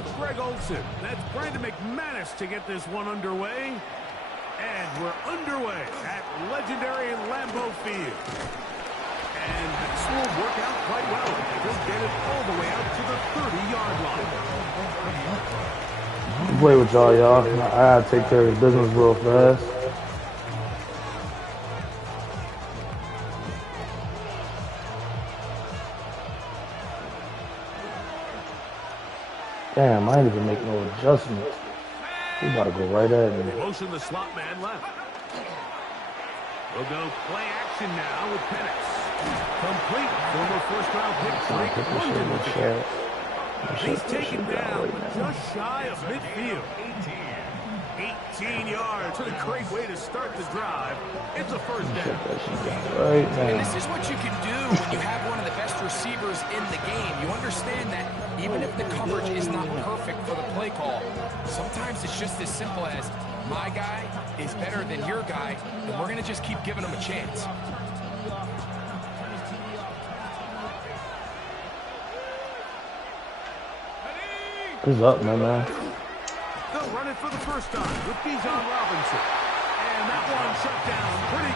with Greg Olson. That's Brandon McManus to get this one underway. And we're underway at legendary Lambeau Field. And this will work out quite well. He'll get it all the way out to the 30-yard line. Play with y'all. I gotta take care of business real fast. Damn, I didn't even make no adjustments. We about to go right at me. Motion the slot man left. We'll go play action now with Penix. Complete. Former first-round pick Drake London with the catch. He's taken down, but just shy of midfield. 18 yards. What a great way to start the drive. It's a first down. Right now. And this is what you can do when you have one of the best receivers in the game. You understand that even if the coverage is not perfect for the play call, sometimes it's just as simple as my guy is better than your guy, and we're going to just keep giving him a chance. Who's up, man? They'll run it for the first time with Bijan Robinson. And that one shut down pretty.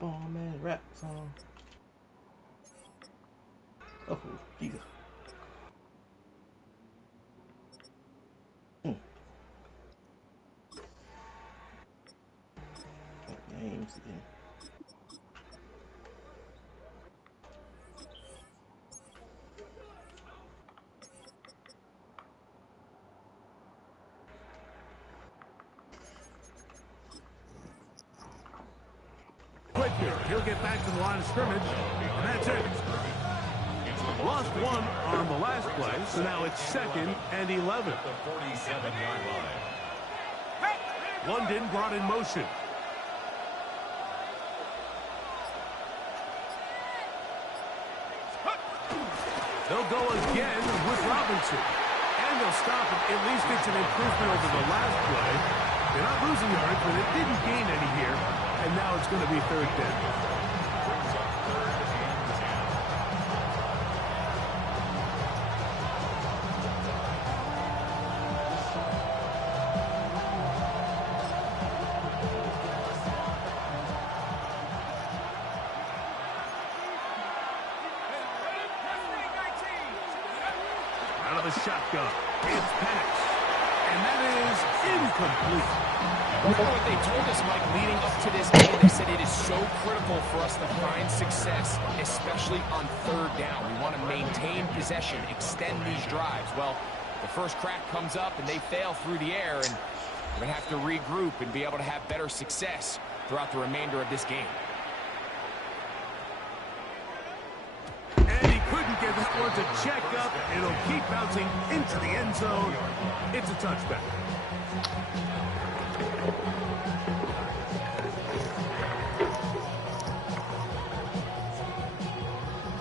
Oh man, rap song. Oh, Jesus. Names again. Quick here. He'll get back to the line of scrimmage, and that's it. Lost one on the last play, so now it's 2nd and 11. The 47-yard line. London brought in motion. They'll go again with Robinson. And they'll stop it. At least it's an improvement over the last play. They're not losing yards, but it didn't gain any here. And now it's going to be 3rd down. Out of the shotgun, it's Penix. And that is incomplete. You know what they told us, Mike, leading up to this game? They said it is so critical for us to find success, especially on 3rd down. We want to maintain possession, extend these drives. Well, the first crack comes up and they fail through the air, and we're going to have to regroup and be able to have better success throughout the remainder of this game. And he couldn't get that one to check up. It'll keep bouncing into the end zone. It's a touchback.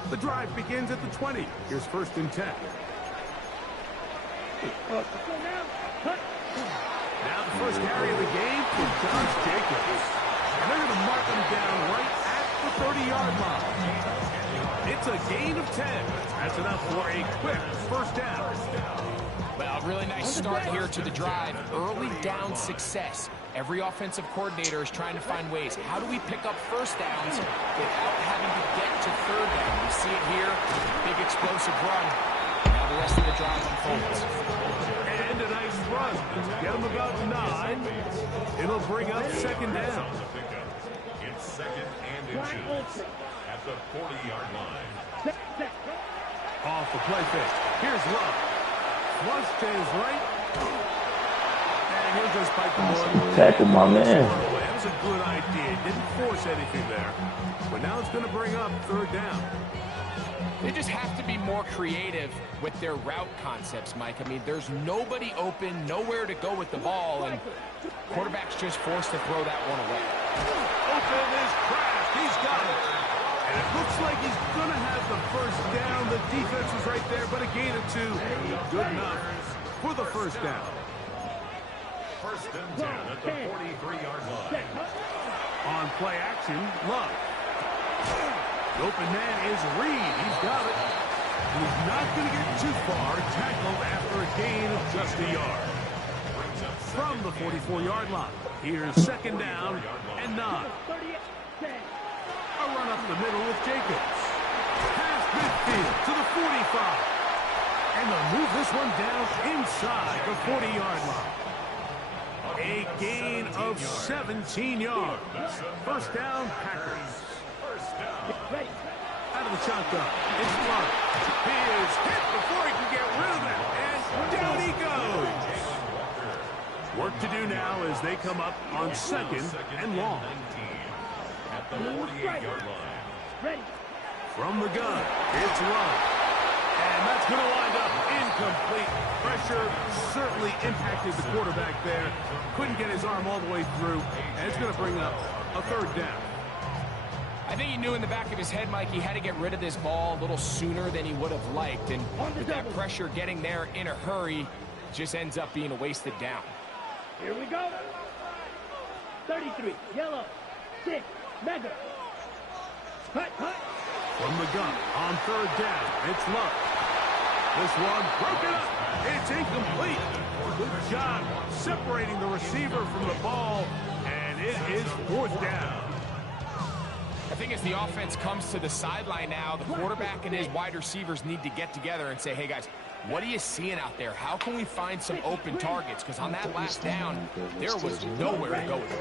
The drive begins at the 20. Here's 1st and 10. Now the first carry of the game for Josh Jacobs. And they're going to mark him down right at the 30-yard line. It's a gain of 10. That's enough for a quick first down. Well, really nice start here to the drive. Early down success. Every offensive coordinator is trying to find ways. How do we pick up first downs without having to get to 3rd down? We see it here. Big explosive run. Now the rest of the drive unfolds. And a nice run. Get him about 9. It'll bring up 2nd down. It's 2nd and 2 at the 40-yard line. Off the play fake. Here's Love. Flush to his right. And he'll just bite the ball. Tackle my man. That was a good idea. Didn't force anything there. But now it's going to bring up 3rd down. They just have to be more creative with their route concepts, Mike. I mean, there's nobody open, nowhere to go with the ball, and quarterback's just forced to throw that one away. Open is Kraft. He's got it. And it looks like he's going to have the first down. The defense was right there, but a gain of 2. Good enough for the first down. First and 10 at the 43-yard line. On play action, Love. The open man is Reed. He's got it. He's not going to get too far. Tackled after a gain of just a yard. From the 44-yard line, here's second down and 9. A run up the middle with Jacobs. Past midfield to the 45. And they'll move this one down inside the 40-yard line. A gain of 17 yards. First down, Packers. Out of the shotgun, it's Love. He is hit before he can get rid of it, and down he goes. Work to do now as they come up on second and long. At the 48-yard line. From the gun, it's Love. And that's going to wind up incomplete. Pressure certainly impacted the quarterback there. Couldn't get his arm all the way through, and it's going to bring up a third down. I think he knew in the back of his head, Mike, he had to get rid of this ball a little sooner than he would have liked. And with that pressure getting there in a hurry, just ends up being a wasted down. Here we go. 33, yellow, 6, mega. Hut. From the gun, on third down, it's Love. This one broken up. It's incomplete. Good job separating the receiver from the ball, and it is fourth down. I think as the offense comes to the sideline now, the quarterback and his wide receivers need to get together and say, hey, guys, what are you seeing out there? How can we find some open targets? Because on that last down, there was nowhere to go with it.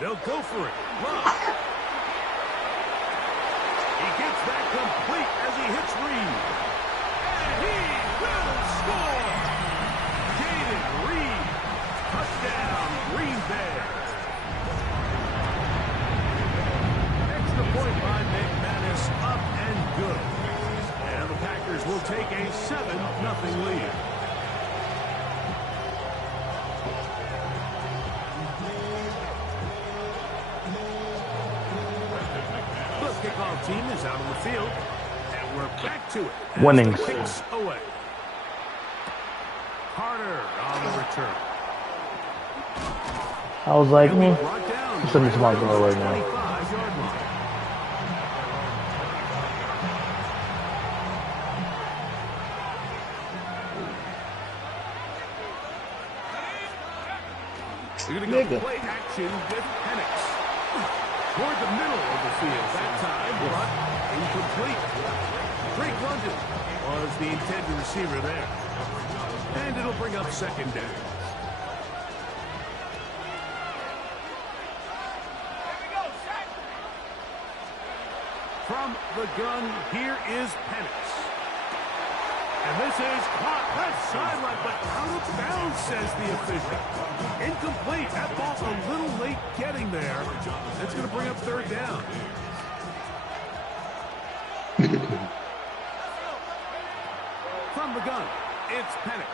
They'll go for it. Love. He gets that complete as he hits Reed. And he will score! Jaden Reed. Touchdown, Green Bay. Extra point by McManus, up and good. And the Packers will take a 7-0 lead. The kickoff team is out on the field, and we're back to it. Winning. Kicks away. Carter on the return. I was like, Brought down send it to my girl right now. 25-yard line. They're going to go play action with Penix. Toward the middle of the field. That time, but incomplete. Drake London was the intended receiver there. And it'll bring up second down. From the gun, here is Penix. And this is caught left sideline, but out of bounds, says the official. Incomplete. That ball's a little late getting there. That's going to bring up third down. From the gun, it's Penix.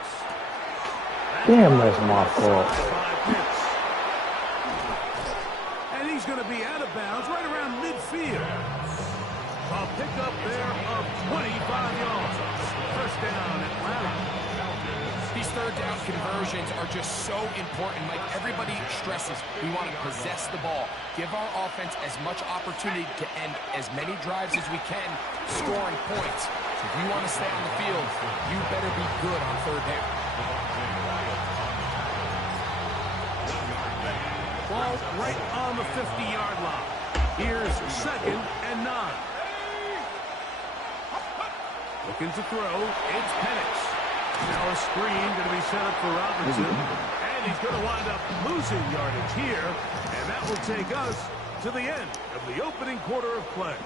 Damn, that's my fault. And he's going to be out of bounds right around midfield. A pickup there of 25 yards. First down, Atlanta. These third down conversions are just so important. Like everybody stresses, we want to possess the ball. Give our offense as much opportunity to end as many drives as we can, scoring points. So if you want to stay on the field, you better be good on third down. Ball right on the 50-yard line. Here's second and 9. Looking to throw, it's Penix. Now a screen going to be set up for Robinson. And he's going to wind up losing yardage here. And that will take us to the end of the opening quarter of play.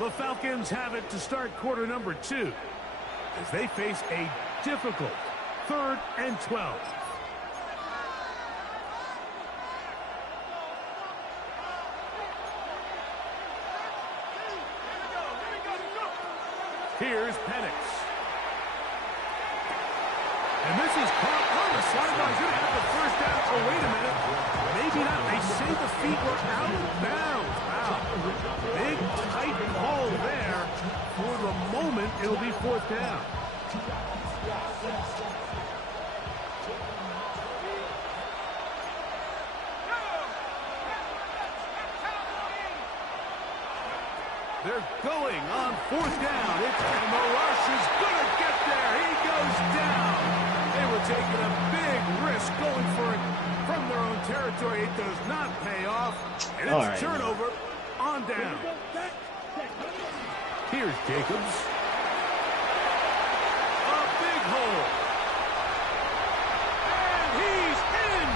The Falcons have it to start quarter number 2 as they face a difficult 3rd and 12. Here's Penix. And this is caught on the sideline. Going to have the first down. Oh, wait a minute. Maybe not. They say the feet were out of bounds. Wow. Big, tight ball there. For the moment, it'll be fourth down. They're going on 4th down. And the rush is going to get there. He goes down. They were taking a big risk going for it from their own territory. It does not pay off. And it's turnover on down. Here's Jacobs. A big hole. And he's in.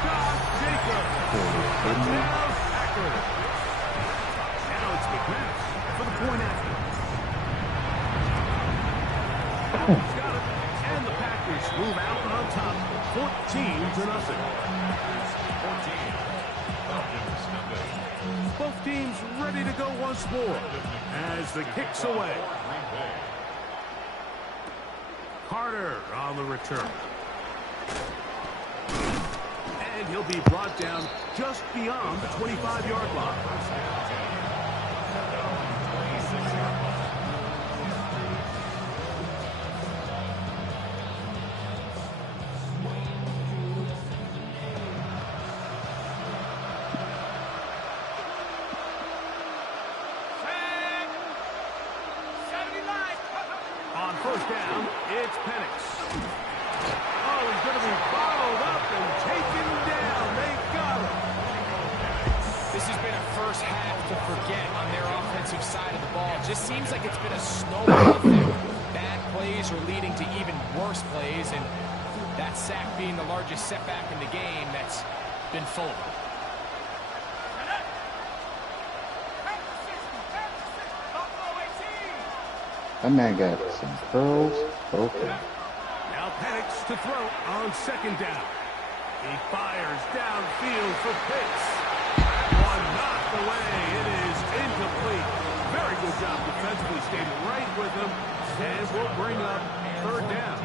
Josh Jacobs. Touchdown, Packers. Now it's McManus for the point after. He's got it. And the Packers move out on top. 14-0. Both teams ready to go once more as the kick's away. Carter on the return. And he'll be brought down just beyond the 25-yard line. On 1st down, it's Penix. Oh, he's going to be bottled up and taken down. They got him. This has been a first half to forget on their offensive side of the ball. It just seems like it's been a snowball effect. Bad plays are leading to even worse plays, and that sack being the largest setback in the game that's been full of them. That man got some curls. Okay. Now Penix to throw on 2nd down. He fires downfield for Pitts. One knocked away. It is incomplete. Very good job defensively. Stayed right with him. And will bring up 3rd down.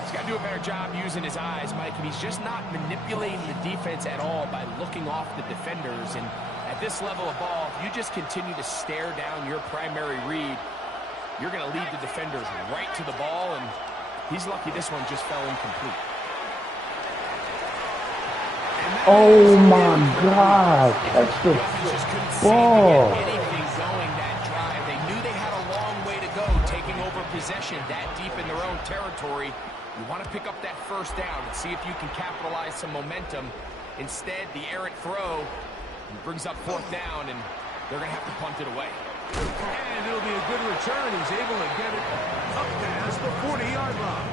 He's got to do a better job using his eyes, Mike, and he's just not manipulating the defense at all by looking off the defenders. And at this level of ball, if you just continue to stare down your primary read, you're going to lead the defenders right to the ball, and he's lucky this one just fell incomplete. Oh my God! Catch the Just couldn't ball. seem to get anything going that drive. They knew they had a long way to go, taking over possession that deep in their own territory. You want to pick up that 1st down and see if you can capitalize some momentum. Instead, the errant throw brings up 4th down, and they're going to have to punt it away. And it'll be a good return. He's able to get it up past the 40-yard line.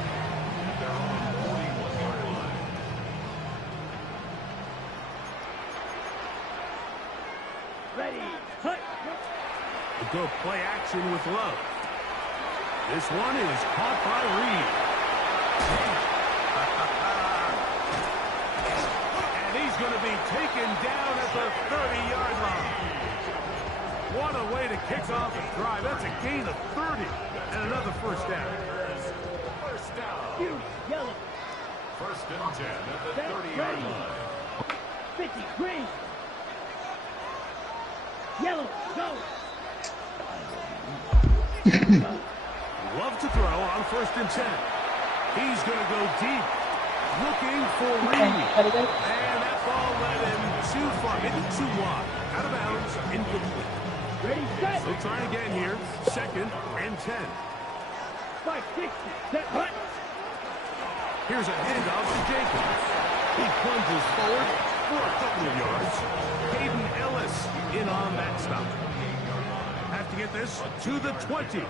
Ready, hut. A good play action with Love. This one is caught by Reed. And he's going to be taken down at the 30-yard line. What a way to kick off a drive. That's a gain of 30 and another 1st down. First down. Yellow. 1st and 10 at the 30-yard line. 50, green. Yellow, go. Love to throw on 1st and 10. He's going to go deep. Looking for Reed. And that ball led him too far. Maybe too wide. Out of bounds. Incomplete. Ready, set. They'll try again here. 2nd and 10. 560, set, hut. Here's a handoff to Jacobs. He plunges forward for a couple of yards. Hayden Ellis in on that stop. Have to get this to the 20.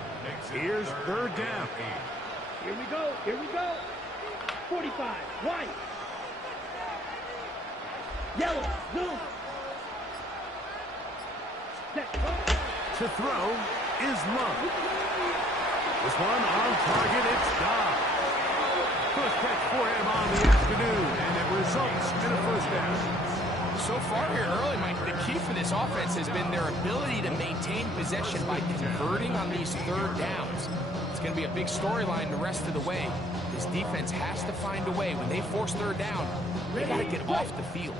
Here's 3rd down. Here we go, here we go. 45, white. Yellow, zoom. Set, hut. To throw is Love. This one on target, it's Dodd. First catch for him on the afternoon, and it results in a 1st down. So far here early, Mike, the key for this offense has been their ability to maintain possession by converting on these 3rd downs. It's going to be a big storyline the rest of the way. This defense has to find a way. When they force 3rd down, they got to get off the field.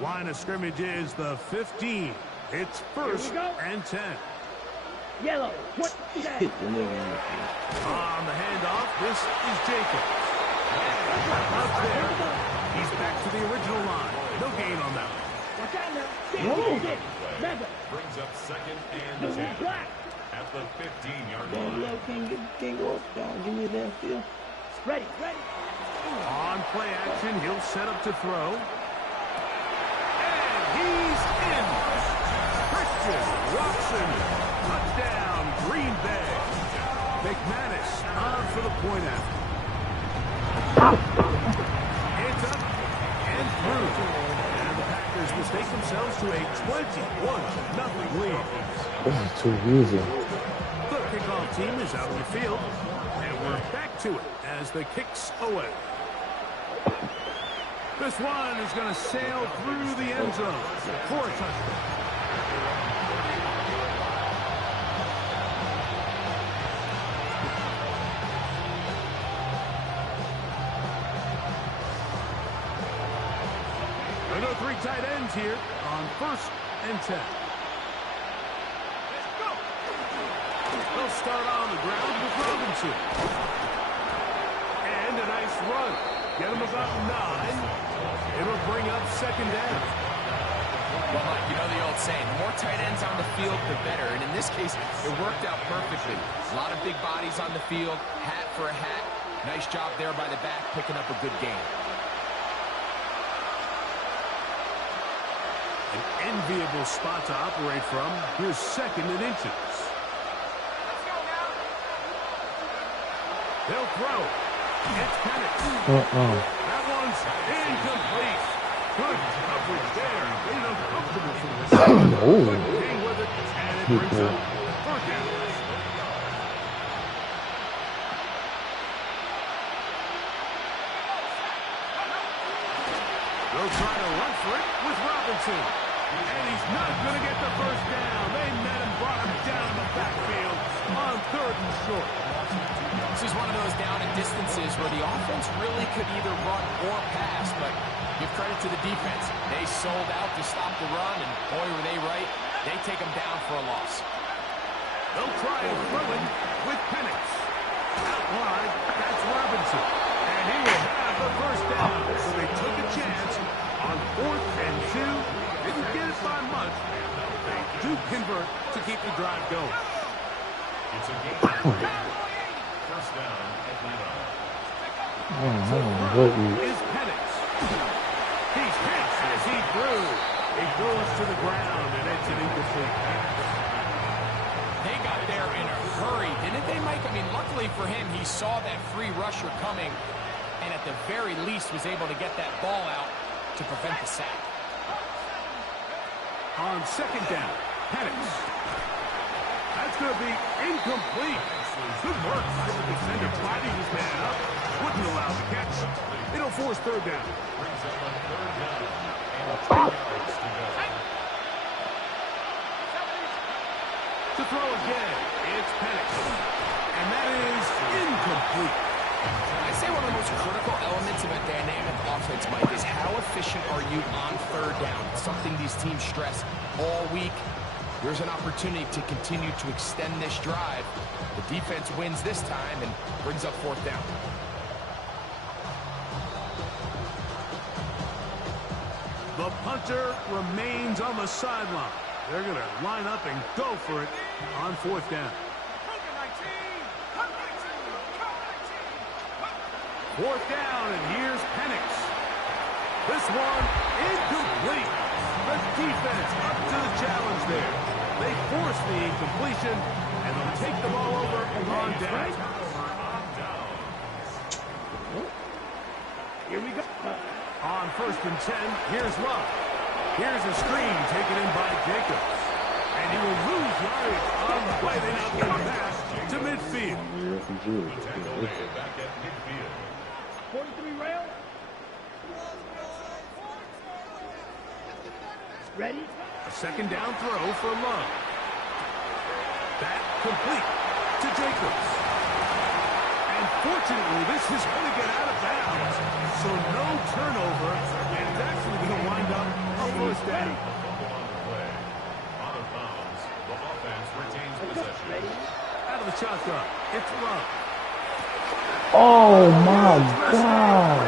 Line of scrimmage is the 15. It's 1st and 10. Yellow. What? Hit the nigga in the face. On the handoff, this is Jacob. Up there. He's back to the original line. No gain on that one. Watch out now. Mega. Brings up second and 10 Black. at the 15-yard Damn, line. low, can't go up down. Give me that field. Ready. On play action, he'll set up to throw. And he's in. Christian Watson. Touchdown, Green Bay. McManus on for the point after. It's up and through. And the Packers mistake themselves to a 21-0 lead. This is too easy. The kickoff team is out on the field. And we're back to it as the kicks away. This one is going to sail through the end zone for a touchdown. There are 3 tight ends here on 1st and 10. They'll start on the ground with Robinson. And a nice run. Get him about 9. It'll bring up second down. Well, Mike, you know the old saying, the more tight ends on the field, the better. And in this case, it worked out perfectly. A lot of big bodies on the field, hat for a hat. Nice job there by the back, picking up a good game. An enviable spot to operate from. Here's 2nd and inches. They'll throw. It's Penix. That one's incomplete. Good coverage there. Made it uncomfortable for the receiver. Hang with it, and it brings up 3rd down. They'll try to run for it with Robinson. And he's not going to get the 1st down. They met him, brought him down in the backfield on 3rd and short. This is one of those down and distances where the offense really could either run or pass, but give credit to the defense. They sold out to stop the run, and boy, were they right. They take them down for a loss. They'll try and throw it with Penix. Out wide, that's Robinson. And he will have the 1st down. So they took a chance on 4th and 2. Didn't get it by much. They do convert to keep the drive going. It's a game. 1st down, Atlanta. Is Penix. He's hit as he threw. He goes to the ground, and it's an incomplete pass. They got there in a hurry, didn't they, Mike? I mean, luckily for him, he saw that free rusher coming, and at the very least was able to get that ball out to prevent the sack. On 2nd down, Penix. That's going to be incomplete. Good work by the defender, bodied his man up. Wouldn't allow the catch. It'll force 3rd down. Brings up on 3rd down. And 2 yards to go. To throw again, it's Penix. And that is incomplete. I say one of the most critical elements of a dynamic offense, Mike, is how efficient are you on 3rd down? It's something these teams stress all week. There's an opportunity to continue to extend this drive. The defense wins this time and brings up 4th down. The punter remains on the sideline. They're going to line up and go for it on 4th down. 4th down, and here's Penix. This one incomplete. The defense up to the challenge there. They force the incompletion, and they'll take the ball over on down. Here we go. On 1st and 10, here's Love. Here's a screen taken in by Jacobs. And he will lose yardage on the play. They now get him back to midfield. Back at midfield. 43 rail. Ready? A 2nd down throw for Love. That complete to Jacobs. And fortunately, this is going to get out of bounds. So no turnover, and it's actually going to wind up a 1st down. Out of bounds. The offense retains possession. Out of the shotgun. It's Love. Oh my God.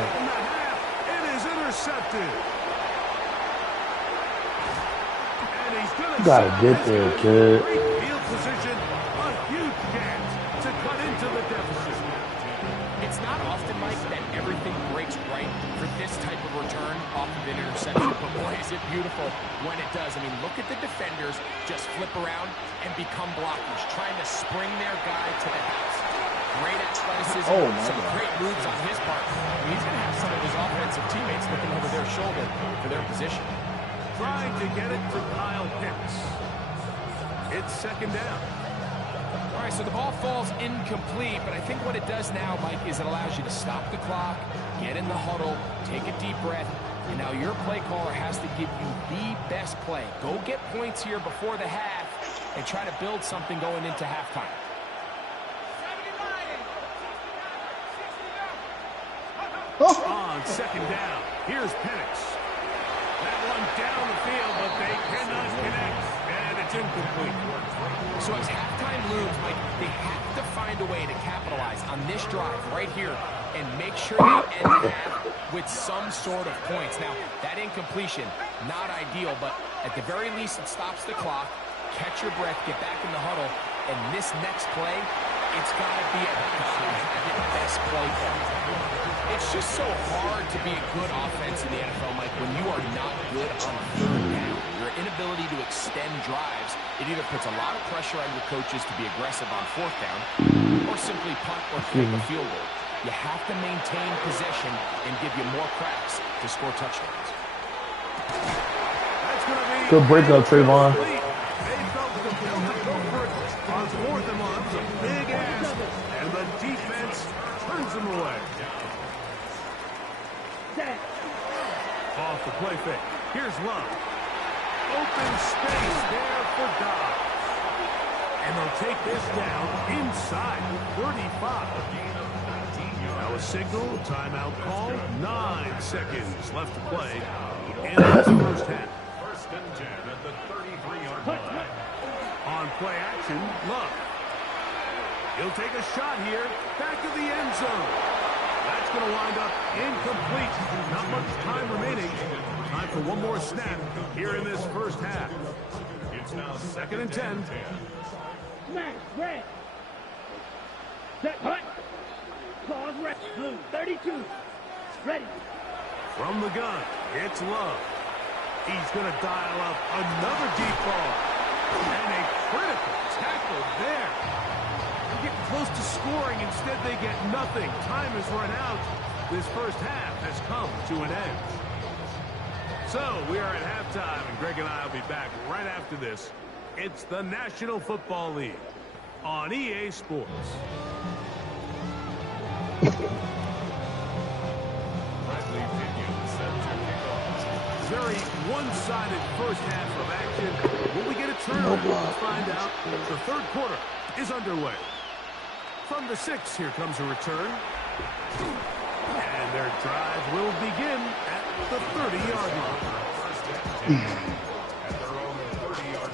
It is intercepted. And he's going to Gotta get there, kid. great field position. A huge chance to cut into the deficit. It's not often, Mike, that everything breaks right for this type of return off of an interception, but boy, is it beautiful when it does. I mean, look at the defenders just flip around and become blockers, trying to spring their guy to the house. Great athleticism, some great moves on his part. He's going to have some of his offensive teammates looking over their shoulder for their position. Trying to get it to Kyle Pitts. It's second down. All right, so the ball falls incomplete, but I think what it does now, Mike, is it allows you to stop the clock, get in the huddle, take a deep breath, and now your play caller has to give you the best play. Go get points here before the half and try to build something going into halftime. On second down, here's Penix. That one down the field, but they cannot connect, and it's incomplete. So as halftime looms, Mike, they have to find a way to capitalize on this drive right here and make sure they end the half with some sort of points. Now, that incompletion, not ideal, but at the very least, it stops the clock. Catch your breath, get back in the huddle, and this next play, it's got to be a best play call. It's just so hard to be a good offense in the NFL, Mike, when you are not good on third down. Your inability to extend drives, it either puts a lot of pressure on your coaches to be aggressive on fourth down or simply punt or kick a field goal. You have to maintain possession and give you more cracks to score touchdowns. That's going to be Good breakup, Trayvon. They felt compelled to go for it on fourth and one. It was a big ask, and the defense turns them away. Off the play fake. Here's Love. Open space there for Dobbs. And they'll take this down inside 35. Now a signal, timeout call. 9 seconds left to play in this first half. First and 10 at the 33-yard line. On play action, Love. He'll take a shot here. Back of the end zone. That's going to wind up incomplete. Not much time remaining. Time for one more snap here in this first half. It's now Second and 10. Smash, red. Set, hut. Claws, red. Blue, 32. Ready. From the gun, it's Love. He's going to dial up another deep ball. And a critical tackle there. They're getting close to scoring. Instead, they get nothing. Time has run out. This first half has come to an end. So, we are at halftime, and Greg and I will be back right after this. It's the National Football League on EA Sports. Very one-sided first half of action. Will we get a turnover? Let's find out. The third quarter is underway. From the 6, here comes a return. And their drive will begin at the 30-yard line. at their own 30-yard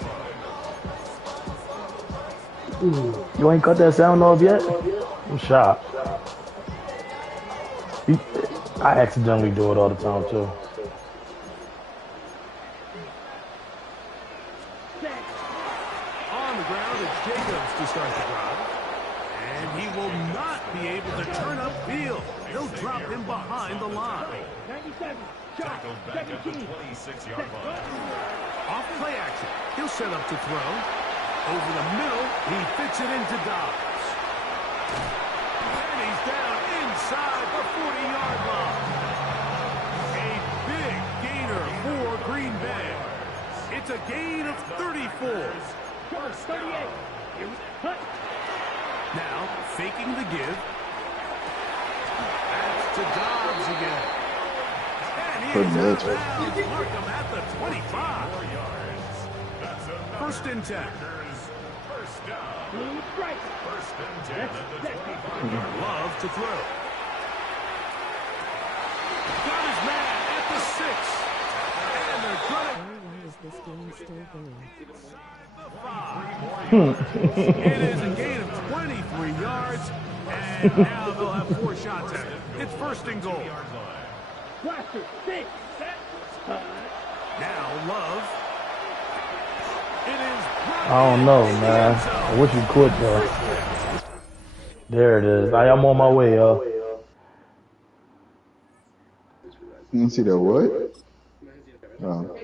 line. You ain't cut that sound off yet? I'm shocked. I accidentally do it all the time, too. On the ground, it's Jacobs to start the drive. And he will not be able to turn upfield. They'll drop him behind the line. 97. Shot. Tackled back at the 17. 26-yard line. Off play action. He'll set up to throw. Over the middle, he fits it into Dobbs. And he's down inside the 40-yard line. A big gainer for Green Bay. It's a gain of 34. Cover 38. Here we cut. Now, faking the give. That's to Dobbs again. And he is out of bounds. Mark him at the 25. 4 yards. That's enough. First and 10. First down. Blue strike. First and 10 at the 25-yard line. Love to throw. Got his man at the 6. And they're going to is this game still going? It is a gain of 23 yards, and now they'll have 4 shots at it. It's first and goal. Blaster, 6, set, Now Love. It is I don't know, man. I wish you could, though. There it is. I am on my way, yo. You see that what? Oh.